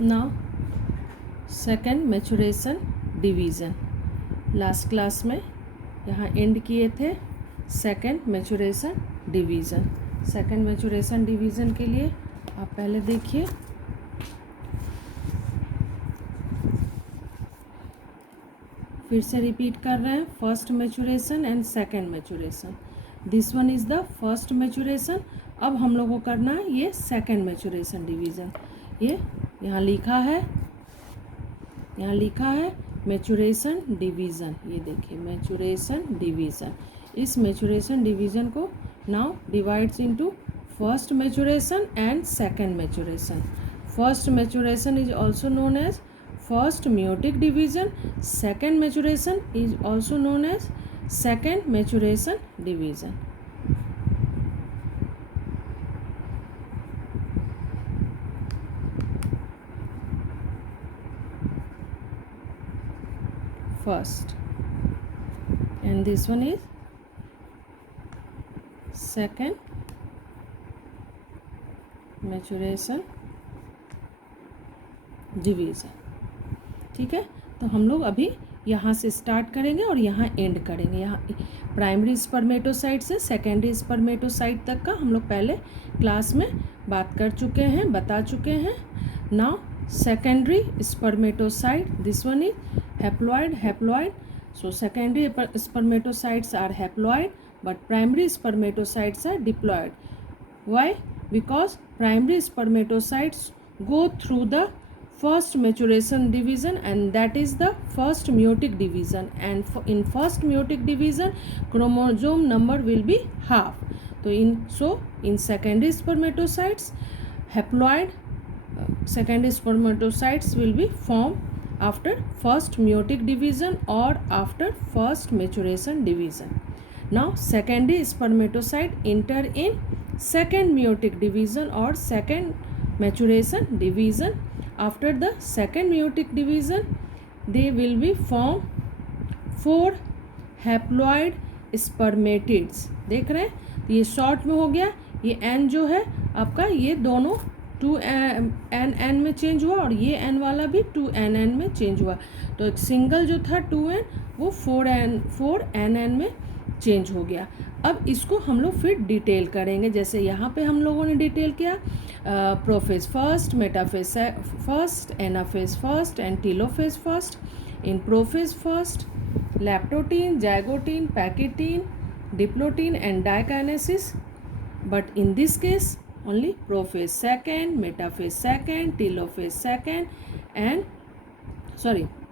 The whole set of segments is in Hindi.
Now second maturation division, last class में यहाँ एंड किए थे second maturation division. Second maturation division के लिए आप पहले देखिए, फिर से रिपीट कर रहे हैं, first maturation and second maturation. This one is the first maturation. अब हम लोग को करना है ये सेकेंड मैचुरेशन डिवीज़न। ये यहाँ लिखा है, यहाँ लिखा है मैचुरेशन डिवीज़न। ये देखिए मैचुरेशन डिवीज़न। इस मैचुरेशन डिवीज़न को now divides into first maturation and second maturation. First maturation is also known as first meiotic division. Second maturation is also known as second maturation division. First, and this one is second maturation division. ठीक है, तो हम लोग अभी यहाँ से स्टार्ट करेंगे और यहाँ एंड करेंगे। यहाँ प्राइमरी स्पर्मेटोसाइट से सेकेंडरी स्पर्मेटोसाइट तक का हम लोग पहले क्लास में बात कर चुके हैं, बता चुके हैं। Now secondary spermatocyte, this one is haploid. So secondary spermatocytes are haploid but primary spermatocytes are diploid. Why? Because primary spermatocytes go through the first maturation division, and that is the first meiotic division, and in first meiotic division chromosome number will be half. So in secondary spermatocytes haploid secondary spermatocytes will be formed after first meiotic division or after first maturation division. Now secondary spermatocyte enter in second meiotic division or second maturation division. After the second meiotic division they will be formed 4 haploid spermatids. देख रहे हैं, तो ये शॉर्ट में हो गया, ये एन जो है आपका ये दोनों 2n में चेंज हुआ और ये n वाला भी 2nn में चेंज हुआ। तो सिंगल जो था 2n वो 4nn में चेंज हो गया। अब इसको हम लोग फिर डिटेल करेंगे, जैसे यहाँ पे हम लोगों ने डिटेल किया prophase first, metaphase first, anaphase first and telophase first. In prophase first leptotene, zygotene, pachytene, diplotene and diakinesis, but in this case only prophase second, metaphase second, telophase second and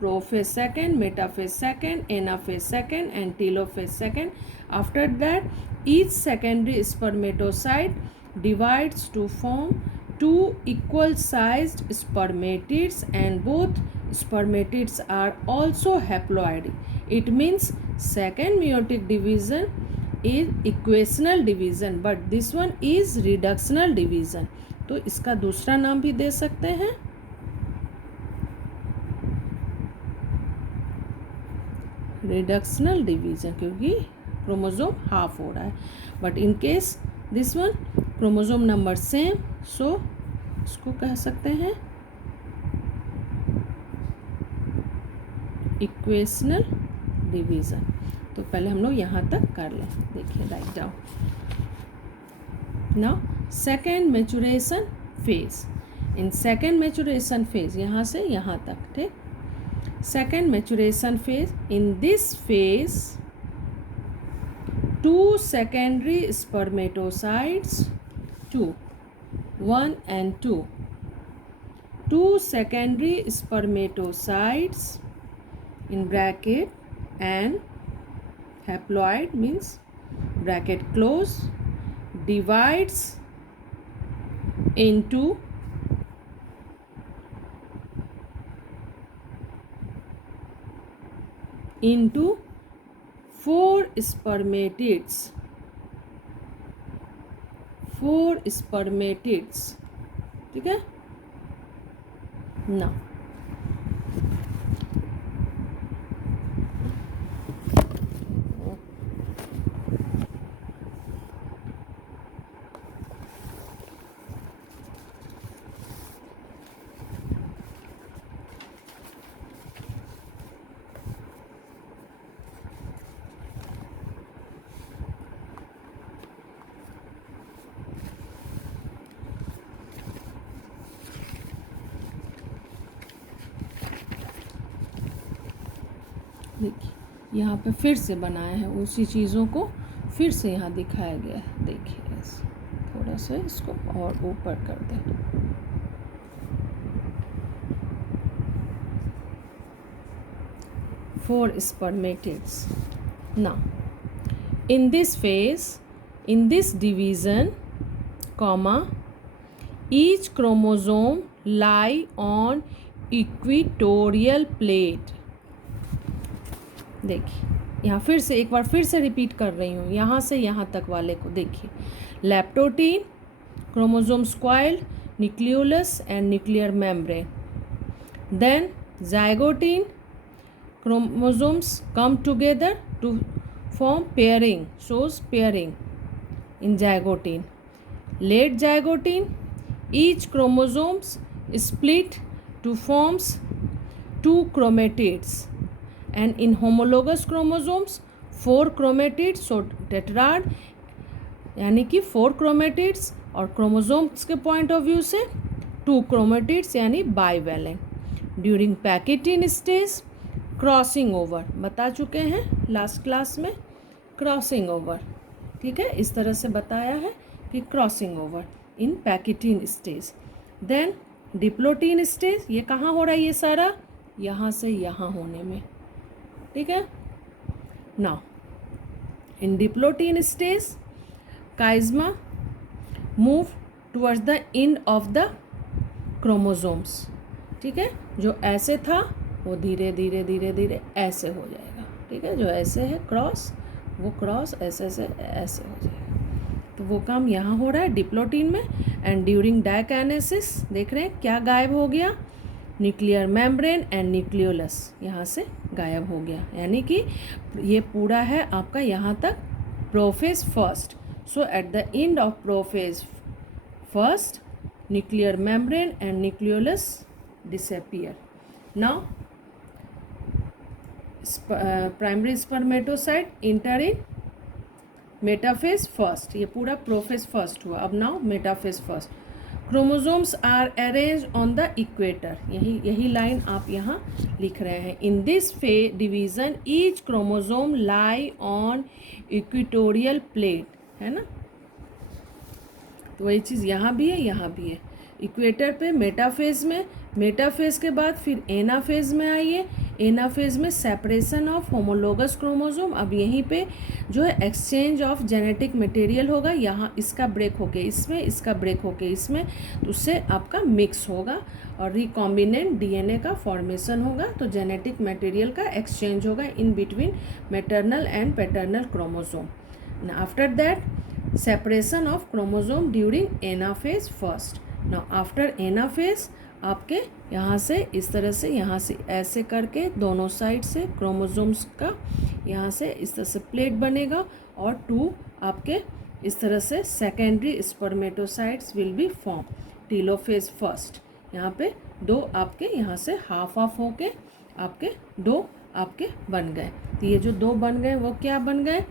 prophase second, metaphase second, anaphase second and telophase second. After that each secondary spermatocyte divides to form 2 equal sized spermatids and both spermatids are also haploid. It means second meiotic division is equational division but this one is reductional division. तो इसका दूसरा नाम भी दे सकते हैं रिडक्शनल डिवीज़न, क्योंकि क्रोमोसोम हाफ हो रहा है. But in case this one chromosome number same, so इसको कह सकते हैं इक्वेशनल डिवीज़न. तो पहले हम लोग यहाँ तक कर लें, देखिए write down. Now second maturation phase. इन सेकेंड मैचुरेशन फेज यहाँ से यहाँ तक, ठीक. Second maturation phase, in this phase 2 secondary spermatocytes, 1 and 2 secondary spermatocytes in bracket and haploid means bracket close divides into 4 spermatids. 4 spermatids, ठीक है ना. देखिए यहाँ पे फिर से बनाया है, उसी चीज़ों को फिर से यहाँ दिखाया गया है। देखिए ऐसे थोड़ा सा इसको और ऊपर कर दें। Four spermatids. Now, in this phase, in this division, comma, each chromosome lie on equatorial plate. देखिए यहाँ फिर से एक बार फिर से रिपीट कर रही हूँ, यहाँ से यहाँ तक वाले को देखिए। लैप्टोटीन, chromosomes coiled, nucleolus and nuclear membrane. Then zygotine, chromosomes come together to form pairing, shows pairing in zygotine. Late zygotine, each chromosomes split to forms two chromatids, and in homologous chromosomes 4 chromatids, so tetrad यानी कि 4 chromatids, और क्रोमोसोम्स के पॉइंट ऑफ व्यू से 2 chromatids यानी bivalent. During pachytene stage crossing over बता चुके हैं लास्ट क्लास में, क्रॉसिंग ओवर, ठीक है, इस तरह से बताया है कि crossing over in pachytene stage. Then diplotene stage, ये कहाँ हो रहा है ये सारा, यहाँ से यहाँ होने में, ठीक है। Now in diplotene stage chiasma move towards the end of the chromosomes, ठीक है, जो ऐसे था वो धीरे धीरे धीरे धीरे ऐसे हो जाएगा, ठीक है, जो ऐसे है क्रॉस, वो क्रॉस ऐसे से ऐसे हो जाएगा। तो वो काम यहाँ हो रहा है डिप्लोटीन में। एंड ड्यूरिंग डायकाइनेसिस देख रहे हैं क्या गायब हो गया, न्यूक्लियर मेम्ब्रेन एंड न्यूक्लियोलस यहाँ से गायब हो गया, यानी कि ये पूरा है आपका यहाँ तक prophase first. So at the end of prophase first nuclear membrane and nucleolus disappear. Now primary spermatocyte enter in metaphase first, ये पूरा प्रोफेज फर्स्ट हुआ। अब now metaphase first, chromosomes are arrange on the equator, यही लाइन आप यहाँ लिख रहे हैं। In this division each chromosome lie on equatorial plate, है ना, तो वही चीज़ यहाँ भी है, यहाँ भी है। इक्वेटर पे मेटाफेज में, मेटाफेज के बाद फिर एनाफेज में आइए। एनाफेज में सेपरेशन ऑफ होमोलोगस क्रोमोसोम, अब यहीं पे जो है एक्सचेंज ऑफ जेनेटिक मटेरियल होगा, यहाँ इसका ब्रेक होके इसमें, इसका ब्रेक होके इसमें, तो उससे आपका मिक्स होगा और रिकॉम्बिनेंट डीएनए का फॉर्मेशन होगा, तो जेनेटिक मटेरियल का एक्सचेंज होगा in between maternal and paternal chromosome. After that separation of chromosome during anaphase first. Now after anaphase आपके यहाँ से इस तरह से, यहाँ से ऐसे करके दोनों साइड से क्रोमोसोम्स का यहाँ से इस तरह से प्लेट बनेगा और 2 आपके इस तरह से secondary spermatocytes will be form. Telophase first, यहाँ पे 2 आपके यहाँ से हाफ ऑफ होके आपके 2 आपके बन गए। तो ये जो 2 बन गए वो क्या बन गए,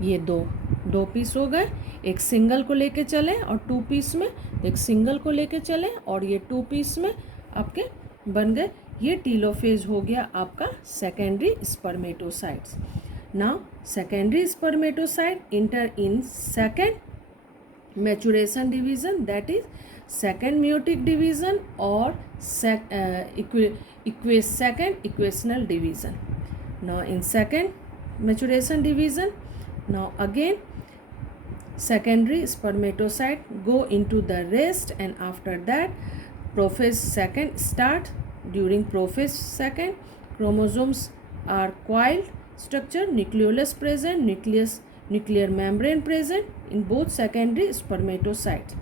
ये 2 पीस हो गए। एक सिंगल को लेके चले और 2 पीस में, एक सिंगल को लेके चले और ये 2 पीस में आपके बन गए। ये टीलोफेज हो गया आपका secondary spermatocytes. Now secondary spermatocyte enter in second maturation division, that is second meiotic division और second equational division. Now in second maturation division, now again secondary spermatocyte go into the rest, and after that prophase second start. During prophase second chromosomes are coiled structure, nucleolus present, nuclear membrane present in both secondary spermatocytes.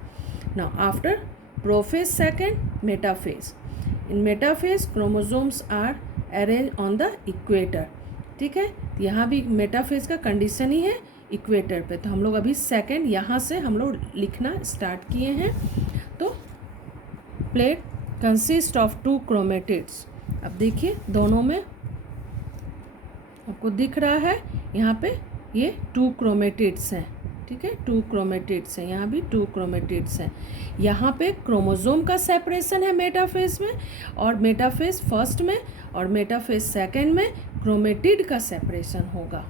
Now after prophase second metaphase, in metaphase chromosomes are arranged on the equator, ठीक है, यहाँ भी मेटाफेज का कंडीशन ही है इक्वेटर पे। तो हम लोग अभी सेकंड यहाँ से हम लोग लिखना स्टार्ट किए हैं। तो प्लेट कंसिस्ट ऑफ 2 क्रोमेटिड्स। अब देखिए दोनों में आपको दिख रहा है यहाँ पे ये 2 क्रोमेटिड्स हैं, ठीक है, 2 क्रोमेटिड्स हैं, यहाँ भी 2 क्रोमेटिड्स हैं। यहाँ पे क्रोमोसोम का सेपरेशन है मेटाफेज में, और मेटाफेज फर्स्ट में और मेटाफेज सेकंड में क्रोमेटिड का सेपरेशन होगा।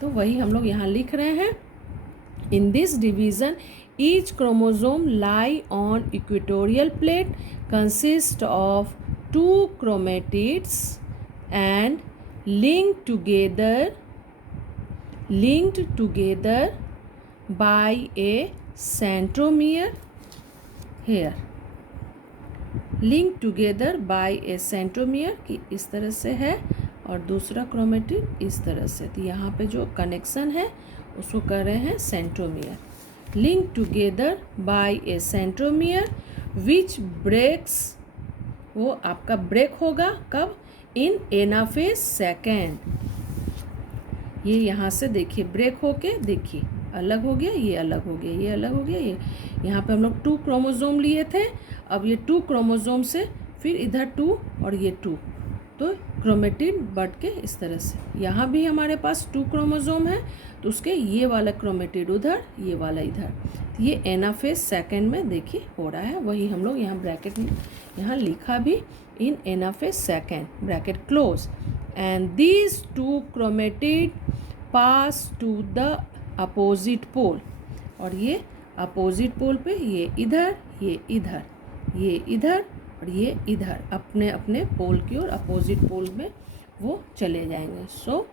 तो वही हम लोग यहाँ लिख रहे हैं। In this division each chromosome lie on equatorial plate consist of 2 chromatids and linked together by a centromere here, linked together by a centromere कि इस तरह से है और दूसरा क्रोमेटिड इस तरह से। तो यहाँ पे जो कनेक्शन है उसको कर रहे हैं centromere. Link together by a centromere which breaks, वो आपका ब्रेक होगा कब? In anaphase second. ये यहाँ से देखिए ब्रेक होके देखिए अलग हो गया, ये अलग हो गया, ये अलग हो गया, ये यहाँ पे हम लोग 2 क्रोमोसोम लिए थे, अब ये 2 क्रोमोसोम से फिर इधर 2 और ये 2, तो क्रोमेटिड बढ़ के इस तरह से। यहाँ भी हमारे पास 2 क्रोमोसोम है, तो उसके ये वाला क्रोमेटिड उधर, ये वाला इधर, तो ये एनाफेज सेकेंड में देखिए हो रहा है। वही हम लोग यहाँ ब्रैकेट में यहाँ लिखा भी, in anaphase second bracket close, and these 2 chromatid pass to the opposite pole, और ये अपोजिट पोल पे ये इधर, ये इधर, ये इधर और ये इधर अपने अपने पोल की ओर अपोजिट पोल में वो चले जाएंगे। सो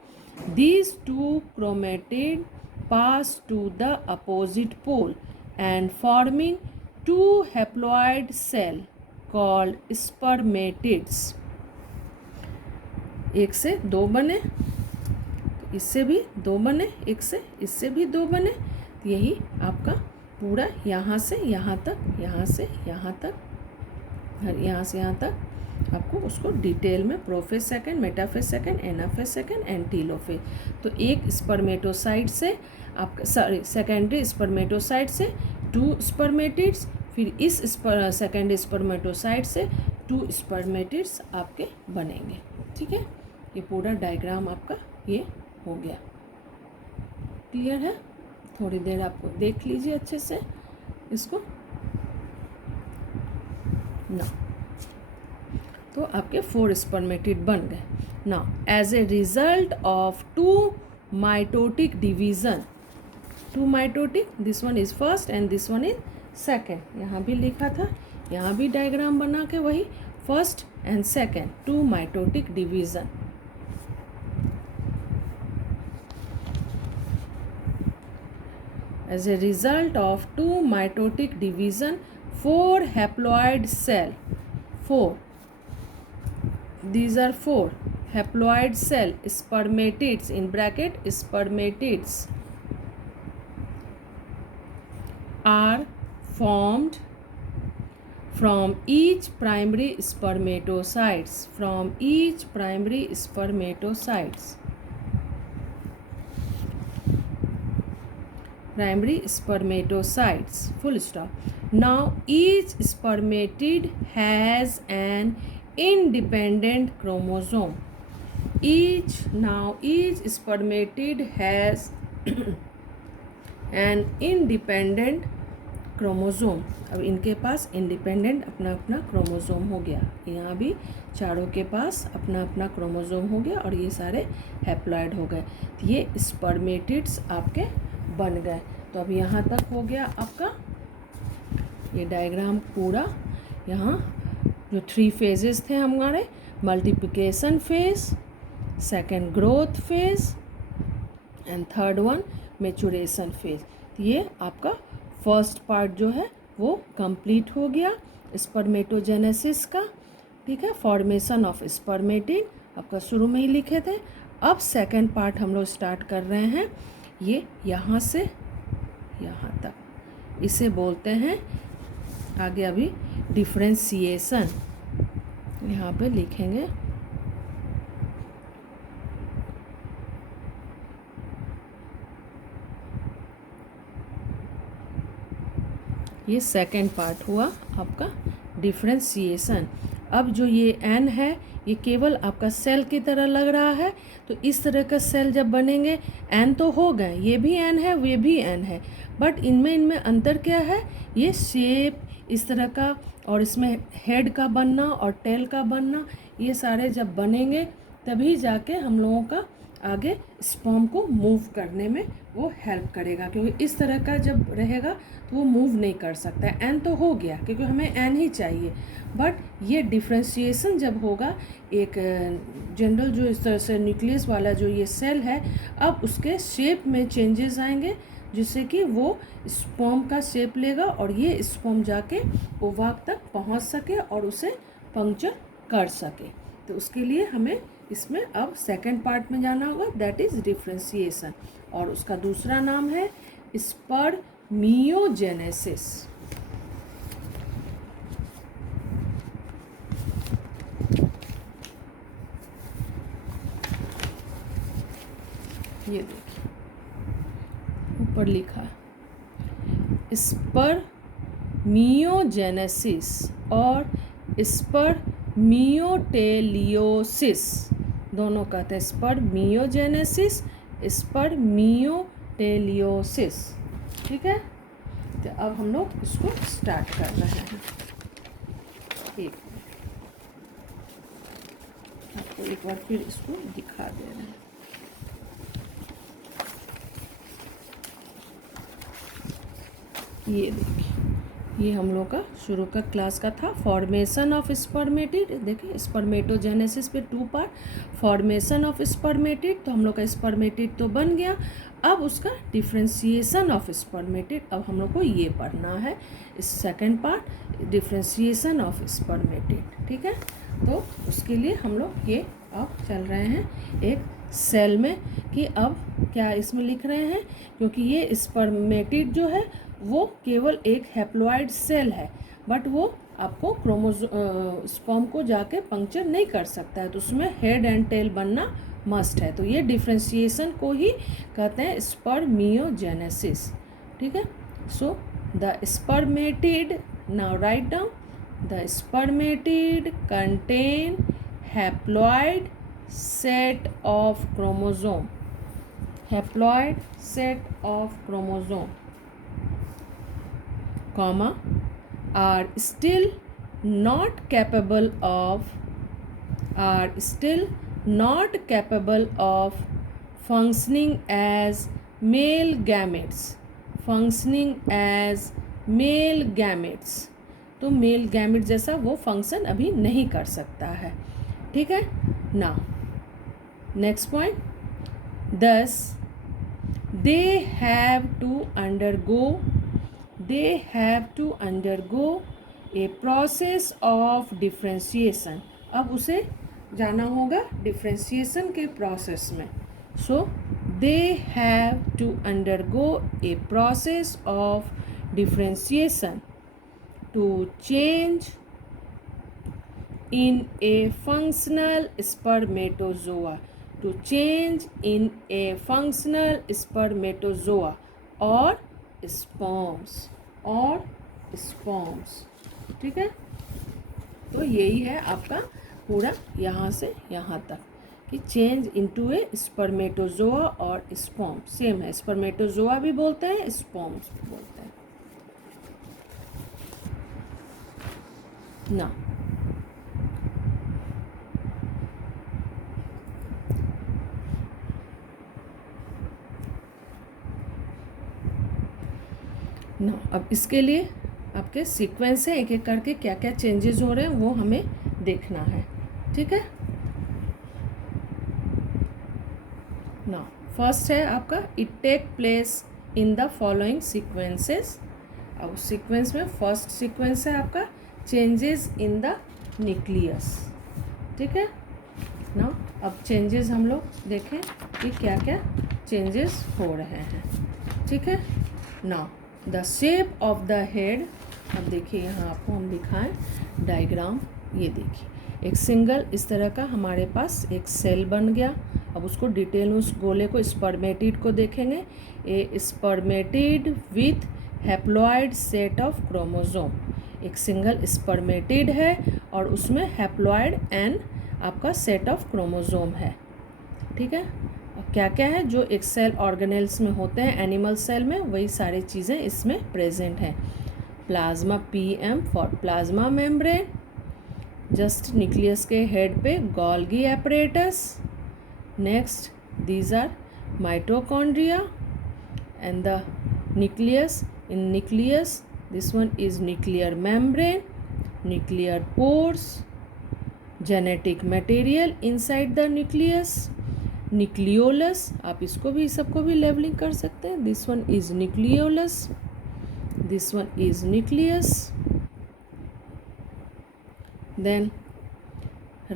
these 2 chromatid pass to the opposite pole and forming 2 haploid cell called spermatids। एक से 2 बने, तो इससे भी 2 बने, एक से इससे भी 2 बने, तो यही आपका पूरा यहाँ से यहाँ तक, यहाँ से यहाँ तक, यहाँ से यहाँ तक आपको उसको डिटेल में prophase second, metaphase second, anaphase second and telophase. तो एक स्पर्मेटोसाइट से आप सेकेंडरी स्पर्मेटोसाइट से 2 स्पर्मेटिड्स, फिर इस सेकेंडरी स्पर्मेटोसाइट से 2 स्पर्मेटिड्स आपके बनेंगे। ठीक है, ये पूरा डायग्राम आपका ये हो गया। क्लियर है? थोड़ी देर आपको देख लीजिए अच्छे से इसको ना, तो आपके 4 स्पर्मेटिड बन गए। Now as a result of 2 mitotic division, 2 mitotic, this one is first and this one is second, यहाँ भी लिखा था, यहाँ भी डायग्राम बना के वही first and second 2 mitotic division. As a result of 2 mitotic division, 4 haploid cell, 4, these are 4 haploid cell spermatids in bracket spermatids are formed from each primary spermatocytes, from each primary spermatocytes, primary spermatocytes, full stop. Now each spermatid has an independent chromosome. Each spermatid has an independent chromosome. अब इनके पास इंडिपेंडेंट अपना अपना क्रोमोसोम हो गया, यहाँ भी चारों के पास अपना अपना क्रोमोसोम हो गया और ये सारे हैप्लॉइड हो गए, तो ये स्पर्मेटिड्स आपके बन गए। तो अब यहाँ तक हो गया आपका ये डायग्राम पूरा। यहाँ जो 3 फेजेस थे हमारे, multiplication phase, second growth phase and third one maturation phase, ये आपका फर्स्ट पार्ट जो है वो कंप्लीट हो गया स्पर्मेटोजेनेसिस का। ठीक है, फॉर्मेशन ऑफ स्पर्मेटिड आपका शुरू में ही लिखे थे। अब सेकेंड पार्ट हम लोग स्टार्ट कर रहे हैं, ये यहाँ से यहाँ तक, इसे बोलते हैं आगे अभी डिफ्रेंशिएशन, यहाँ पे लिखेंगे। ये सेकेंड पार्ट हुआ आपका डिफ्रेंशिएशन। अब जो ये एन है ये केवल आपका सेल की तरह लग रहा है, तो इस तरह का सेल जब बनेंगे, एन तो हो गए, ये भी एन है, वे भी एन है, बट इनमें अंतर क्या है, ये शेप इस तरह का और इसमें हेड का बनना और टेल का बनना, ये सारे जब बनेंगे तभी जाके हम लोगों का आगे स्पर्म को मूव करने में वो हेल्प करेगा, क्योंकि इस तरह का जब रहेगा तो वो मूव नहीं कर सकता है। एन तो हो गया क्योंकि हमें एन ही चाहिए, बट ये डिफ्रेंशिएशन जब होगा, एक जनरल जो इस तरह से न्यूक्लियस वाला जो ये सेल है, अब उसके शेप में चेंजेस आएंगे जिससे कि वो स्पर्म का शेप लेगा और ये स्पर्म जाके ओवाक तक पहुंच सके और उसे पंक्चर कर सके। तो उसके लिए हमें इसमें अब सेकंड पार्ट में जाना होगा, दैट इज़ डिफ्रेंशिएशन, और उसका दूसरा नाम है स्पर्मियोजेनेसिस। ये देखिए ऊपर लिखा है स्पर्मियोजेनेसिस और स्पर्मियोटेलियोसिस, दोनों कहते हैं स्पर्मियोजेनेसिस, स्पर्मियोटेलियोसिस। ठीक है, तो अब हम लोग इसको स्टार्ट कर रहे हैं। एक आपको एक बार फिर इसको दिखा दे रहे हैं। ये देखिए, ये हम लोग का शुरू का क्लास का था, फॉर्मेशन ऑफ स्पर्मेटिड। देखिए स्पर्मेटोजेनेसिस पे 2 पार्ट, फॉर्मेशन ऑफ स्पर्मेटिड, तो हम लोग का स्पर्मेटिड तो बन गया, अब उसका डिफ्रेंशिएशन ऑफ स्पर्मेटिड, अब हम लोग को ये पढ़ना है, इस second part differentiation of spermatid. ठीक है, तो उसके लिए हम लोग ये अब चल रहे हैं एक सेल में, कि अब क्या इसमें लिख रहे हैं, क्योंकि ये स्पर्मेटिड जो है वो केवल एक हैप्लॉइड सेल है, बट वो आपको स्पर्म को जाके पंक्चर नहीं कर सकता है, तो उसमें हेड एंड टेल बनना मस्ट है। तो ये डिफ्रेंशिएशन को ही कहते हैं स्पर्मियोजेनेसिस। ठीक है, so the spermatid, now write down, the spermatid contain haploid set of chromosome, haploid set of chromosome, comma, are still not capable of functioning as male gametes, तो मेल गैमेट जैसा वो फंक्शन अभी नहीं कर सकता है। ठीक है, ना next point, thus they have to undergo a process of differentiation। अब उसे जाना होगा डिफ्रेंशिएशन के प्रोसेस में, सो they have to undergo a process of differentiation to change in a functional spermatozoa, or sperms. ठीक है, तो यही है आपका पूरा यहाँ से यहाँ तक कि चेंज इनटू ए स्पर्मेटोजोआ और स्पर्म, सेम है, स्पर्मेटोजोआ भी बोलते हैं, स्पर्म्स भी बोलते हैं ना। अब इसके लिए आपके सीक्वेंस है, एक एक करके क्या क्या चेंजेस हो रहे हैं वो हमें देखना है। ठीक है, ना फर्स्ट है आपका it take place in the following sequences. अब सीक्वेंस में फर्स्ट सीक्वेंस है आपका चेंजेस इन द न्यूक्लियस। ठीक है ना, अब चेंजेस हम लोग देखें कि क्या क्या चेंजेस हो रहे हैं। ठीक है ना, the shape of the head, अब देखिए यहाँ आपको हम दिखाएं डायग्राम, ये देखिए एक सिंगल इस तरह का हमारे पास एक सेल बन गया। अब उसको डिटेल में उस गोले को स्पर्मेटिड को देखेंगे, a spermatid with haploid set of chromosome, एक सिंगल स्पर्मेटिड है और उसमें हैप्लॉइड एंड आपका सेट ऑफ क्रोमोसोम है। ठीक है, और क्या क्या है जो एक सेल ऑर्गेनेल्स में होते हैं, एनिमल सेल में, वही सारी चीज़ें इसमें प्रेजेंट हैं। Plasma, PM for plasma membrane, just nucleus के हेड पे Golgi apparatus. Next these are mitochondria and the nucleus. In nucleus, this one is nuclear membrane, nuclear pores, genetic material inside the nucleus, nucleolus, आप इसको भी सबको भी लेबलिंग कर सकते हैं। this one is nucleolus, this one is nucleus. then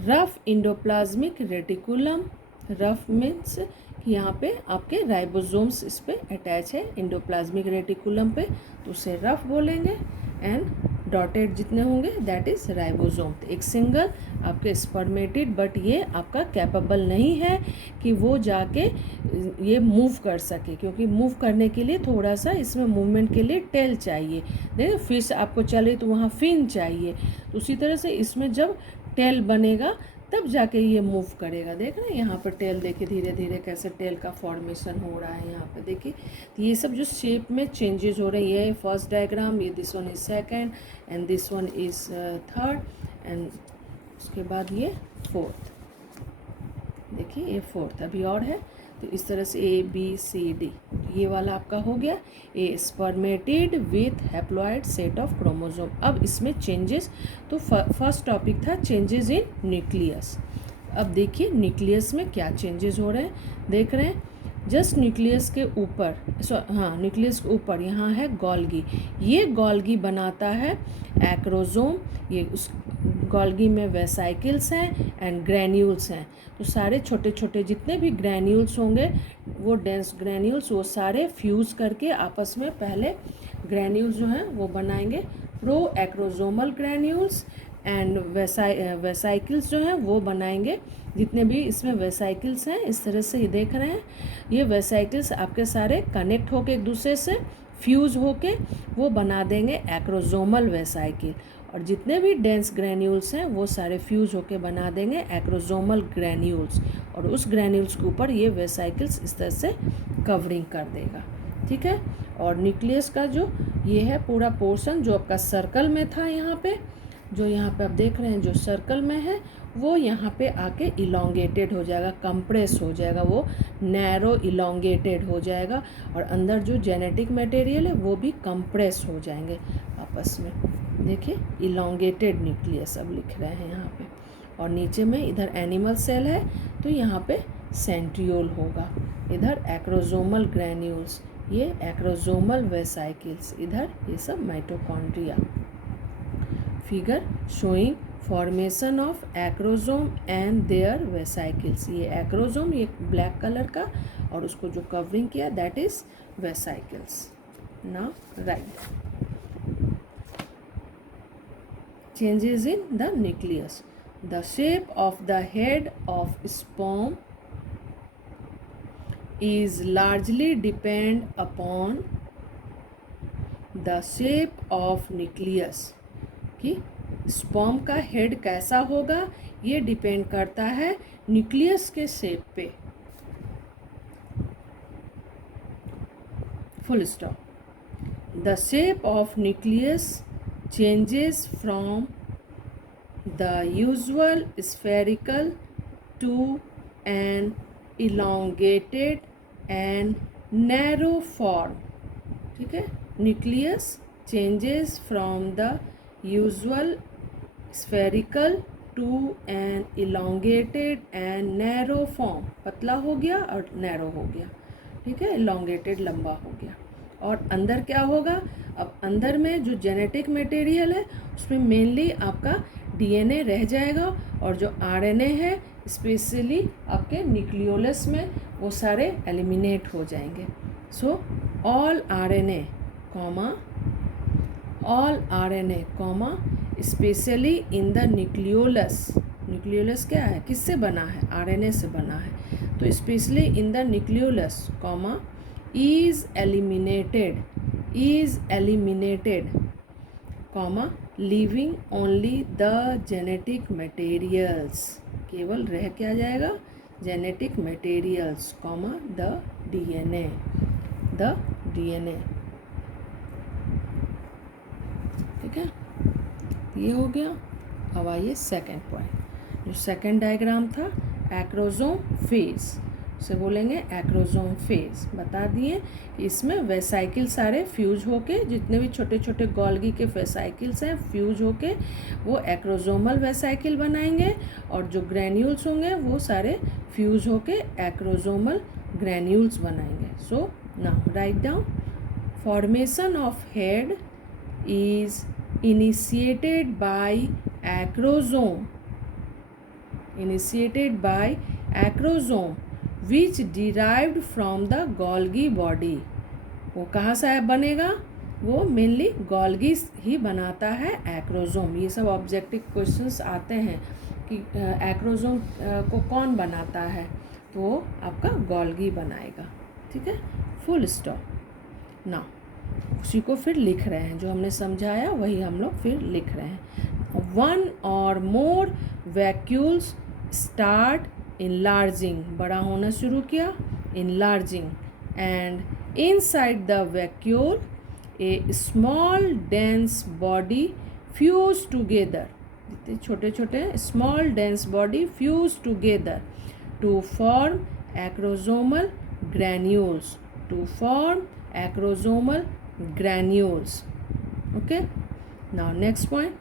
rough endoplasmic reticulum, rough means कि यहाँ पे आपके राइबोसोम्स इस पे अटैच है एंडोप्लाज्मिक रेटिकुलम पे, तो उसे रफ बोलेंगे। एंड डॉटेड जितने होंगे दैट इज़ राइबोसोम। तो एक सिंगल आपके स्पर्मेटिड, बट ये आपका कैपेबल नहीं है कि वो जाके ये मूव कर सके, क्योंकि मूव करने के लिए थोड़ा सा इसमें मूवमेंट के लिए टेल चाहिए। देखिए फिश आपको चले तो वहाँ फिन चाहिए, तो उसी तरह से इसमें जब टेल बनेगा तब जाके ये मूव करेगा। देख रहे हैं यहाँ पर टेल, देखिए धीरे धीरे कैसे टेल का फॉर्मेशन हो रहा है यहाँ पे। देखिए तो ये सब जो शेप में चेंजेस हो रहे हैं, ये फर्स्ट डायग्राम, ये this one is second and this one is third and उसके बाद ये फोर्थ। देखिए ये फोर्थ अभी और है। तो इस तरह से ABCD, ये वाला आपका हो गया a spermatid with haploid set of chromosome. अब इसमें चेंजेस, तो फर्स्ट टॉपिक था चेंजेस इन न्यूक्लियस। अब देखिए न्यूक्लियस में क्या चेंजेस हो रहे हैं, देख रहे हैं। जस्ट न्यूक्लियस के ऊपर, न्यूक्लियस के ऊपर यहाँ है गोल्गी, ये गोल्गी बनाता है एक्रोसोम। ये उस गोल्गी में वेसाइकिल्स हैं एंड ग्रैन्यूल्स हैं। तो सारे छोटे छोटे जितने भी ग्रैन्यूल्स होंगे, वो डेंस ग्रैन्यूल्स, वो सारे फ्यूज़ करके आपस में पहले ग्रैन्यूल्स जो हैं वो बनाएंगे प्रो एक्रोसोमल ग्रैन्यूल्स, एंड वेसाइकिल्स जो हैं वो बनाएंगे जितने भी इसमें वेसाइकिल्स हैं। इस तरह से ये देख रहे हैं, ये वेसाइकिल्स आपके सारे कनेक्ट होके एक दूसरे से फ्यूज़ होके वो बना देंगे एक्रोसोमल वेसाइकिल, और जितने भी डेंस ग्रैन्यूल्स हैं वो सारे फ्यूज़ होके बना देंगे एक्रोसोमल ग्रैन्यूल्स, और उस ग्रैन्यूल्स के ऊपर ये वेसाइकिल्स इस तरह से कवरिंग कर देगा। ठीक है, और न्यूक्लियस का जो ये है पूरा पोर्शन जो आपका सर्कल में था, यहाँ पे जो यहाँ पे आप देख रहे हैं जो सर्कल में है, वो यहाँ पे आके इलोंगेटेड हो जाएगा, कंप्रेस हो जाएगा, वो नैरो इलोंगेटेड हो जाएगा, और अंदर जो जेनेटिक मटेरियल है वो भी कंप्रेस हो जाएंगे आपस में। देखिए इलोंगेटेड न्यूक्लियस अब लिख रहे हैं यहाँ पे, और नीचे में इधर एनिमल सेल है तो यहाँ पे सेंट्रियोल होगा, इधर एक्रोसोमल ग्रैन्यूल्स, ये एक्रोसोमल वेसाइकिल्स, इधर ये सब mitochondria. Figure showing formation of acrosome and their vesicles. ये एक्रोसोम, ये ब्लैक कलर का, और उसको जो कवरिंग किया that is vesicles. Now right changes in the nucleus. The shape of the head of sperm is largely depend upon the shape of nucleus. कि स्पर्म का हेड कैसा होगा ये डिपेंड करता है न्यूक्लियस के शेप पे। Full stop. The shape of nucleus changes from the usual spherical to an elongated and narrow form. ठीक है, nucleus changes from the usual spherical to an elongated and narrow form. पतला हो गया और नैरो हो गया। ठीक है, elongated लंबा हो गया। और अंदर क्या होगा, अब अंदर में जो जेनेटिक मटेरियल है उसमें मेनली आपका DNA रह जाएगा, और जो RNA है स्पेशली आपके न्यूक्लियोलस में वो सारे एलिमिनेट हो जाएंगे। So all RNA comma specially in the nucleolus. Nucleolus क्या है, किससे बना है, RNA से बना है। तो specially in the nucleolus comma is eliminated comma leaving only the genetic materials, केवल रह क्या जाएगा, genetic materials, comma the DNA, the DNA. ठीक है, ये हो गया। अब आइए सेकेंड पॉइंट, जो सेकेंड डायग्राम था एक्रोसोम फेज, उसे बोलेंगे एक्रोसोम फेज। बता दिए कि इसमें वेसाइकिल सारे फ्यूज होके, जितने भी छोटे छोटे गोल्गी के वेसाइकिल्स हैं फ्यूज होके वो एक्रोसोमल वेसाइकिल बनाएंगे, और जो ग्रैन्यूल्स होंगे वो सारे फ्यूज होके एक्रोसोमल ग्रैन्यूल्स बनाएंगे। So now write down, formation of head is initiated by acrosome, which derived from the Golgi body। वो कहाँ से बनेगा, वो मेनली गोल्गी ही बनाता है एक्रोसोम। ये सब ऑब्जेक्टिव क्वेश्चंस आते हैं कि एक्रोसोम को कौन बनाता है, तो वो आपका गोल्गी बनाएगा। ठीक है, फुल स्टॉप। ना उसी को फिर लिख रहे हैं, जो हमने समझाया वही हम लोग फिर लिख रहे हैं। वन और मोर वैक्यूल्स स्टार्ट इनलार्जिंग, बड़ा होना शुरू किया, enlarging, and inside the vacuole a small dense body fuse together, जितने छोटे छोटे small dense body fuse together to form acrosomal granules, to form acrosomal granules। Okay, now next point,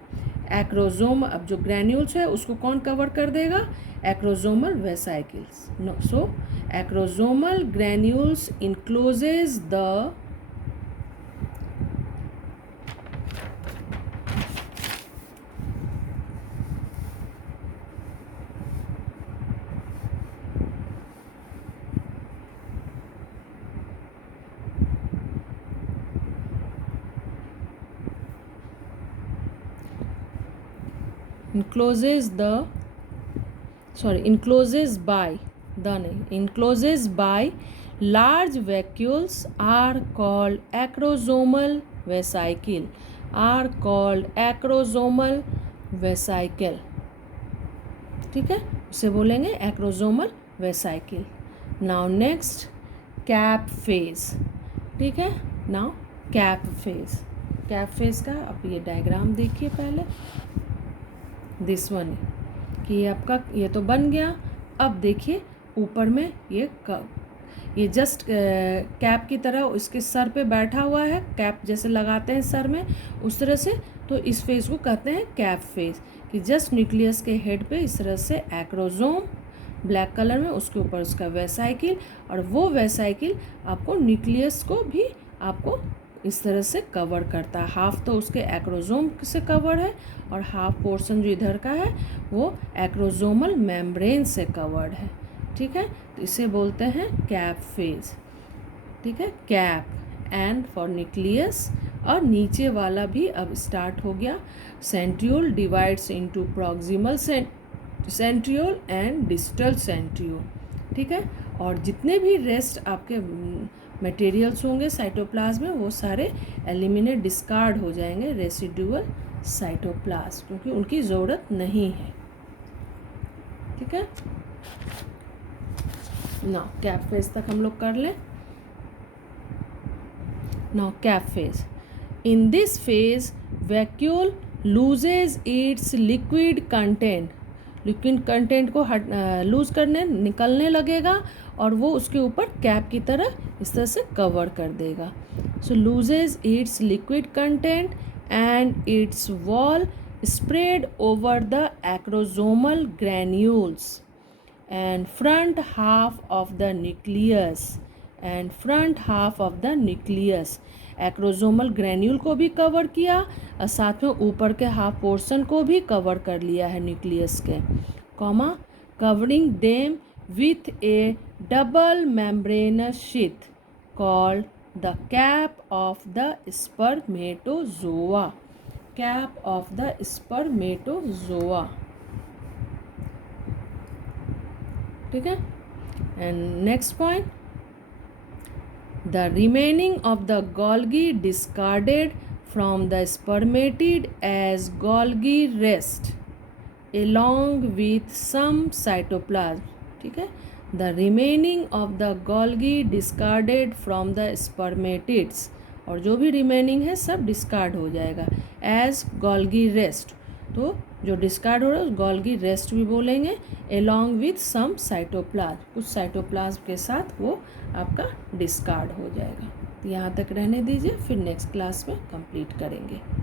acrosome, अब जो ग्रैन्यूल्स है उसको कौन कवर कर देगा, acrosomal vesicles. So acrosomal granules encloses the encloses by large vacuoles are called acrosomal vesicle, ठीक है, उसे बोलेंगे acrosomal vesicle. Now next cap phase. ठीक है, नाउ कैप फेज का अब ये डायग्राम देखिए पहले, दिस वन, कि ये आपका ये तो बन गया। अब देखिए ऊपर में ये जस्ट कैप की तरह इसके सर पे बैठा हुआ है, कैप जैसे लगाते हैं सर में उस तरह से, तो इस फेज को कहते हैं कैप फेज, कि जस्ट न्यूक्लियस के हेड पे इस तरह से एक्रोसोम ब्लैक कलर में, उसके ऊपर उसका वेसाइकिल, और वो वेसाइकिल आपको न्यूक्लियस को भी आपको इस तरह से कवर करता है। हाफ तो उसके एक्रोसोम से कवर है और हाफ पोर्शन जो इधर का है वो एक्रोसोमल मेम्ब्रेन से कवर्ड है। ठीक है, तो इसे बोलते हैं कैप फेज। ठीक है, कैप एंड फॉर न्यूक्लियस, और नीचे वाला भी अब स्टार्ट हो गया। Centriole divides into proximal centriole and distal centriole. ठीक है, और जितने भी रेस्ट आपके मटेरियल्स होंगे साइटोप्लाज्म में वो सारे एलिमिनेट डिस्कार्ड हो जाएंगे, रेसिडुअल साइटोप्लाज्म, क्योंकि उनकी ज़रूरत नहीं है। ठीक है, ना कैप फेज तक हम लोग कर लें। Now cap phase, in this phase vacuole loses its liquid content को लूज करने निकलने लगेगा, और वो उसके ऊपर कैप की तरह इस तरह से कवर कर देगा। So loses its liquid content and its wall spread over the acrosomal granules and front half of the nucleus, acrosomal granule को भी कवर किया और साथ में ऊपर के हाफ पोर्शन को भी कवर कर लिया है न्यूक्लियस के, comma covering them with a double membranous sheath called the cap of the spermatozoa, cap of the spermatozoa. ठीक है, and next point, the remaining of the Golgi discarded from the spermatid as Golgi rest along with some cytoplasm. ठीक है, the remaining of the Golgi discarded from the spermatids, और जो भी रिमेनिंग है सब डिस्कार्ड हो जाएगा एज गोल्गी रेस्ट। तो जो डिस्कार्ड हो रहा है उस गोल्गी रेस्ट भी बोलेंगे, along with some cytoplasm, कुछ साइटोप्लाज्म के साथ वो आपका डिस्कार्ड हो जाएगा। तो यहाँ तक रहने दीजिए, फिर नेक्स्ट क्लास में कंप्लीट करेंगे।